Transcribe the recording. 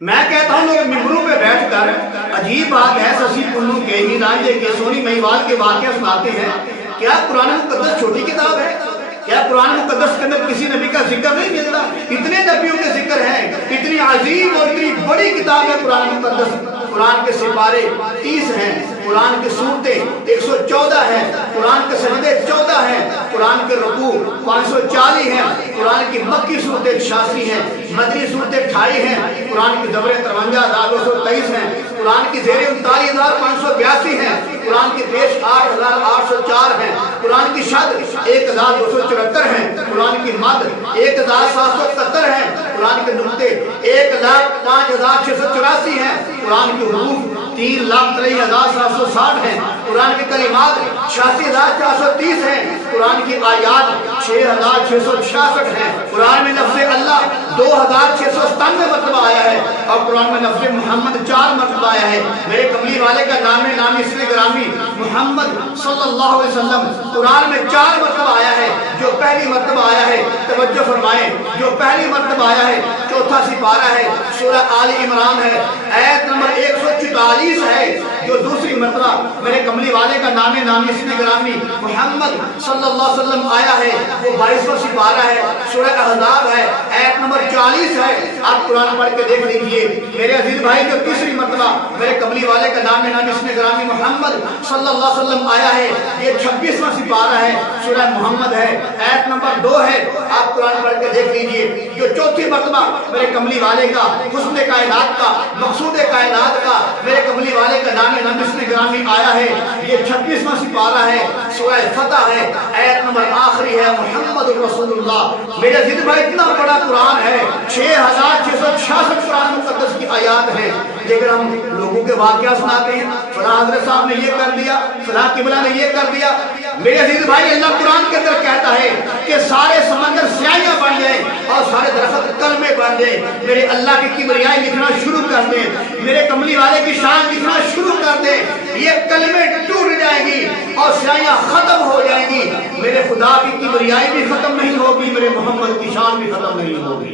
میں کہتا ہوں لوگ ممبروں پہ بیٹھ کر عجیب بات ہے سسی پنو کے ہی رانجے کے سونی مہیوال کے واقعہ سناتے ہیں. کیا قرآن مقدس چھوٹی کتاب ہے؟ کیا قرآن مقدس کے اندر کسی نبی کا ذکر نہیں ملتا؟ اتنے نبیوں کے ذکر ہیں، اتنی عظیم اور اتنی بڑی کتاب ہے قرآن مقدس. قرآن کے سپارے 30 ہیں، قرآن کی سورتیں 114 ہیں، قرآن کے سندیں 14 ہیں، قرآن کے رکوع 540 ہیں، قرآن کی مکی صورتیں 86 ہیں، مدنی صورتیں 28 ہیں، قرآن کی زبریں 53,223 ہیں، قرآن کی زیریں 39,582 ہیں، قرآن کی پیش 8,804 ہیں، قرآن کی شد 1,274 ہیں، قرآن کی مد 1,771 ہیں، قرآن کے نقطے 1,05,684 ہیں، قرآن کی حروف 3,23,760 ہیں، قرآن کی کلمات 86,430 ہیں، قرآن کی آیات 6,666 ہیں، قرآن میں لفظ اللہ 2,697 مرتبہ آیا ہے اور قرآن میں لفظ محمد 4 مرتبہ آیا ہے. میرے کملی والے کا نام اسم گرامی محمد صلی اللہ علیہ وسلم قرآن میں 4 مرتبہ آیا ہے. جو پہلی مرتبہ آیا ہے توجہ فرمائیں، جو پہلی مرتبہ آیا ہے 4تھا سپارہ ہے، سورہ آل عمران ہے، آیت نمبر 144 ہے. جو دوسری مرتبہ میرے کملی والے کا نام اسم گرامی محمد صلی اللہ علیہ وسلم آیا ہے وہ 22واں سپارہ ہے، سورہ احزاب ہے، آیت نمبر 40 ہے. آپ قرآن پڑھ کے دیکھ لیجئے میرے عزیز بھائی. جو تیسری مرتبہ میرے کملی والے کا نام اسم گرامی محمد صلی اللہ علیہ وسلم آیا ہے یہ 26واں سپارہ ہے، سورہ محمد ہے، آیت نمبر 2 ہے. آپ قرآن پڑھ کے دیکھ لیجئے. جو چوتھی مرتبہ میرے کملی والے کا حسن کائنات کا مقصود کائنات کا میرے کملی والے کا نام اسم گرامی آیا ہے یہ 26واں سپارہ ہے، سورہ فتح ہے، آیت نمبر آخری ہے محمد رسول اللہ. میرے عزیز بھائی اتنا بڑا قرآن ہے، 6,666 قرآن مقدس کی آیات ہیں. لیکن ہم لوگوں کے واقعہ سناتے ہیں، فلاں حضرت صاحب نے یہ کر دیا، فلاں قبلہ نے یہ کر دیا. میرے عزیز بھائی اللہ قرآن کے اندر کہتا ہے کہ سارے سمندر سیاہیاں بن جائیں اور سارے درخت کلمے بن جائیں، میرے اللہ کی کبریائی لکھنا شروع کر دیں، میرے کملی والے کی شان لکھنا شروع کر دیں، یہ کلمے ٹوٹ جائیں گی اور سیاہیاں ختم ہو جائیں گی. میرے خدا کی کبریائی بھی ختم نہیں ہوگی، میرے محمد کی شان بھی ختم نہیں ہوگی.